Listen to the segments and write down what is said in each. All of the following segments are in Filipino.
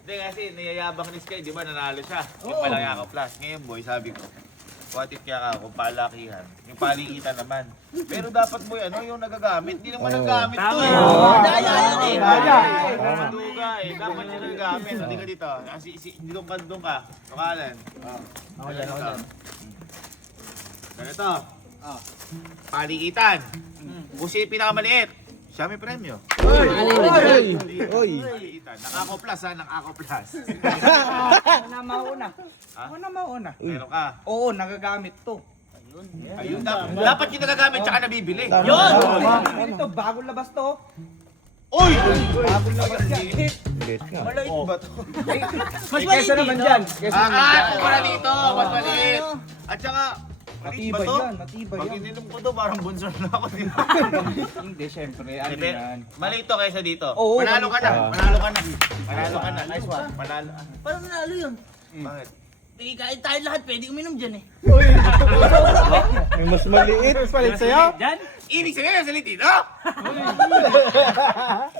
Hindi kasi niyayabang ni Sky, di ba nanalo siya? Yung malaki ako plus. Ngayon boy, sabi ko, what if kaya ako, kung palakihan, yung palikitan naman. Pero dapat boy, ano yung nagagamit? Hindi naman nagagamit to eh. Daya yan eh. Maduga eh, dapat yung nagagamit. Hindi ka dito. Kasi doon ka. Tukalan. Ako dyan. Ganito. Palikitan. Kung siya yung pinakamaliit, siya may premyo. Palikitan. Nang-ako plus ha, nang-ako plus. Una mauna. Ha? Una mauna. Meron ka. Oo, nagagamit to. Ayun, dapat yung nagagamit tsaka nabibili. Yun! Ito, bagong labas to. Uy! Bagong labas yan. Malait ba to? Mas kesa naman dyan. Kung wala dito, mas maliit. At saka, maliit ba Matibay to? yan, matibay Pag yan. ininom ko to, parang bunso na ako dito. Hindi, syempre. Ano Hindi, yan? maliit to kaysa dito. Oo, Panalo ka na, maliit. panalo ka na. Panalo ka na. Nice one. Panalo. Paano nanalo yun? Bakit? Sige, kahit tayo lahat pwede uminom dyan eh. May mas maliit. Mas maliit sa'yo? Ibig sabihin na salit dito?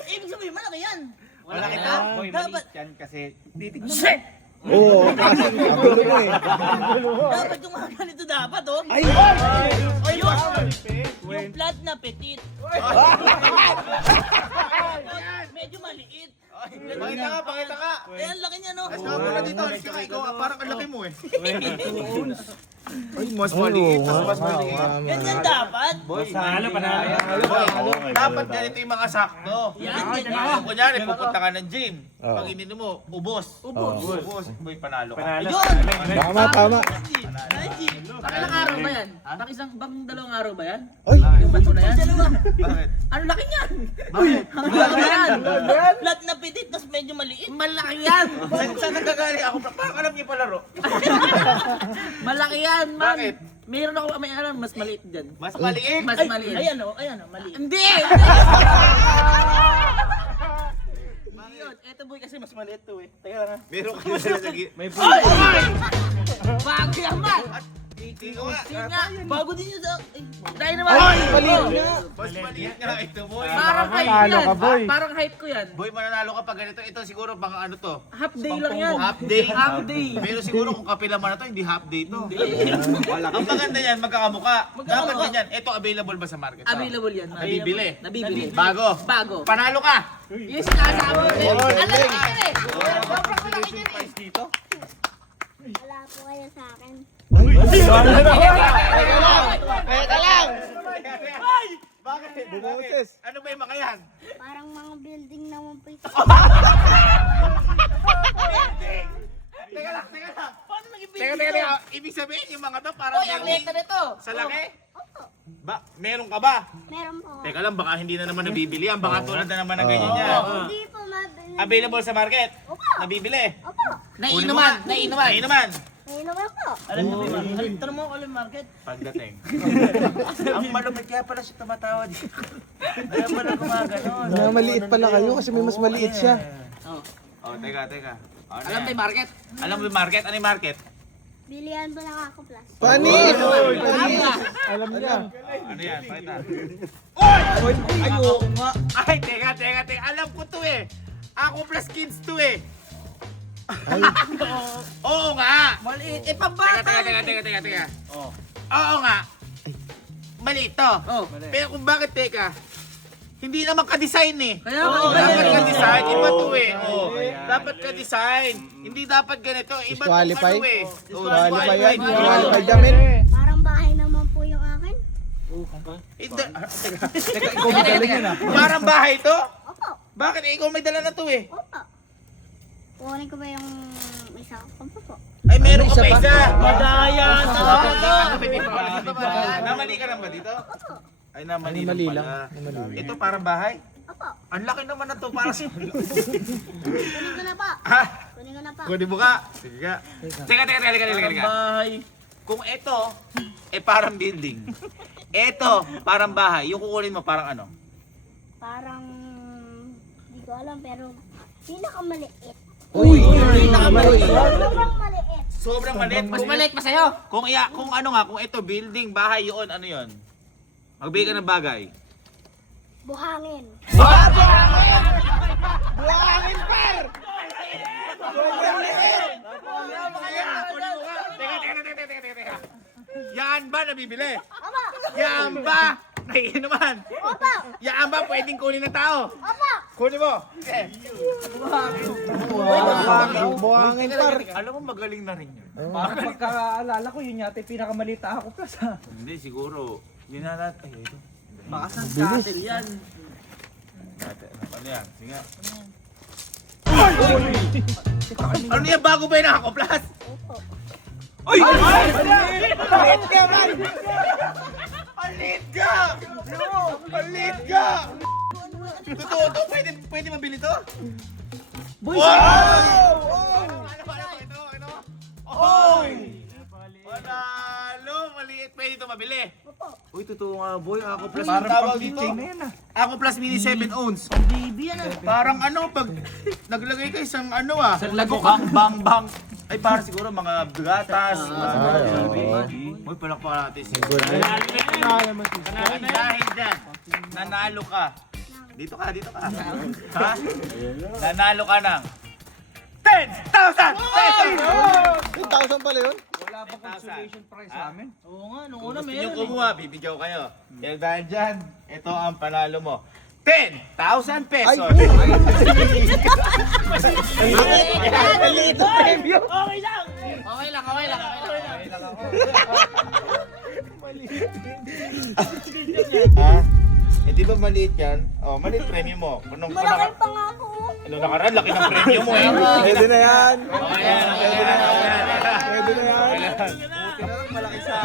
Ibig sabihin, malaki yan. Wala kita. Boy, Dapat- maliit yan kasi titignan mo. Shit! Oo, kasi magulo mo eh. Dapat yung mga ganito dapat oh. Ay! Yung flat na petit. Medyo maliit. Pakita ka. Eh, ang laki niya no. Mas ka muna dito. Alis ka, ikaw parang ang laki mo eh. Ay, mas maliit. Mas maliit. Ganyan dapat. Panalo. Dapat ganito yung mga sakto. Yan, ganyan. Kung kunyari, pupunta ka ng gym. Oo. Pag ininom mo, ubos. Ubos. Boy, panalo ka. Yun! Tama. Ilang araw ba yan? Bang dalawang araw ba yan? Ay! Yung bato na yan? Dalawa. Bakit? Ano laki niyan? Bakit? Ang laki yan. Flat na petit, tapos medyo maliit. Malaki yan. Saan nagkagaling ako? Parang alam niyo palaro. Malaki yan, man. Bakit? Meron ako may alam, mas maliit dyan. Mas maliit. Mas maliit. Ayan o, maliit. Hindi! Yun, eto boy kasi mas maliit to eh. Teka lang ha. Meron ka na lagi. Ay! Bago yan man! Ikaw nga. Yun nga, bago din yun sa... Dahil naman. Ay! Maliit Mas maliit nga ito, boy. Parang hype Talo yan. ka, boy. Parang hype ko yan. Boy, mananalo ka pag ganito. Ito siguro pang ano to. Half day lang yan. Half day. Half day. Pero siguro kung kapila man na to, hindi half day to. Ang maganda yan, magkakamuka. Dapat ganyan. Ito available ba sa market? Available yan. Nabibili. Nabibili. Bago. Bago. Panalo ka. Yes, sinasabi ko. Alam mo yan eh. Sobrang malaki yan eh. Wala po kayo sa akin. Teka lang. Bakit? Bumoses. Ano ba yung mga yan? Parang mga building naman po ito. Teka lang. Paano naging Teka. Ibig sabihin yung mga to parang Oy, ang letra nito. sa laki? Opo, Meron ka ba? meron po. Teka lang, baka hindi na naman nabibili yan. Baka tulad na naman ng ganyan yan. Hindi po mabili. Available sa market? Opo, Nabibili? opo. Nainuman. Nainuman. Ngayon naman po. Alam mo ba? Tanong mo ako alam market. Pagdating. Ang malupit kaya pala siya tumatawa dito. Kaya pala gumaganon. Na maliit pala kayo kasi may mas maliit siya. Oh, teka. Ano Alam yan? tayo market. Alam mo yung market? Ano yung market? Bilihan po lang ako plus. Panis! Alam niya. Ano yan? Pakita. Ay, oo nga. Ay, teka. Alam ko to eh. Ako plus kids to eh. Oo nga. Maliit. Eh, pambata. Teka. Oo nga. Mali ito. Oh. Pero kung bakit teka, hindi naman ka-design eh. Kaya nga, iba Dapat yan. ka-design, iba to eh. Oh, dapat ka-design. Hindi dapat ganito. Iba to Disqualify? ano eh. Qualify yan. Disqualify. Qualify namin. Parang bahay naman po yung akin. Hindi. Teka, ikaw magaling yan ah. Parang bahay to? Opo, Bakit ikaw may dala na to eh? opo. Kunin ko ba yung isa? Opo po. Ay, meron ka pa isa. Madaya. Namali ka lang ba dito? Opo, Ay, namali Mali lang lang. pala. Mali. Ito parang bahay? opo. Ang laki naman na to para sa... Kunin ko na po. Ha? Kunin ko na po. Kunin mo ka. Sige ka. Teka. Bahay. Kung ito, parang building. Ito, parang bahay. Yung kukunin mo parang ano? Parang, hindi ko alam pero pinakamaliit. Uy! Sobrang maliit. Sobrang maliit. Bumalik pa sa'yo. Kung ano nga, kung ito building, bahay yun, ano yun? Magbigay ka ng bagay. Buhangin. Buhangin, par! Teka. Yan ba nabibili? Opo. Yan ba naiinuman? Opo. Yan ba pwedeng kunin ng tao? Opo. Kunin mo. Okay. Buhangin, par! Alam mo magaling na rin yun. Parang pagkaalala ko, yun yata yung pinakamalita ako plus ha. Hindi siguro. Yun na natin. Ay, ito. Baka sangkatil yan. Ano yan? Sige. Ano yan? Bago ba yung nakakoplas? Opo. Ay! Palit ka, man! Palit ka! Palit ka! Totoo to? Pwede mabili to? Boy, Wow! Ito. Oy! Panalo! Maliit. Pwede ito mabili. Opo. Uy, totoo nga boy. Ako plus parang yung tawag pang dito. keychain na yan ah. Ako plus mini 7 ounce. Baby, ano? Parang ano, pag naglagay ka isang ano ah. Isang lago bang. Ay parang siguro mga gatas. Uy, palakpakan natin. Dahil dyan, nanalo ka. Dito ka. Ha? Nanalo ka ng 10,000 pesos! 10,000 pala yun? Wala bang consolation prize sa amin? Oo nga, nung Kung una gusto nyo meron kumuha, bibigyan ko kayo. Kaya dahil dyan, ito ang panalo mo. 10,000 pesos! Okay lang. Ha? Hindi ba maliit yan? Oh, maliit premium mo. Malaki pa nga po. Ano nakaraan, laki ng premium mo eh. Pwede na yan! Okay yan. Pwede na yan! Buti na lang malaki sa...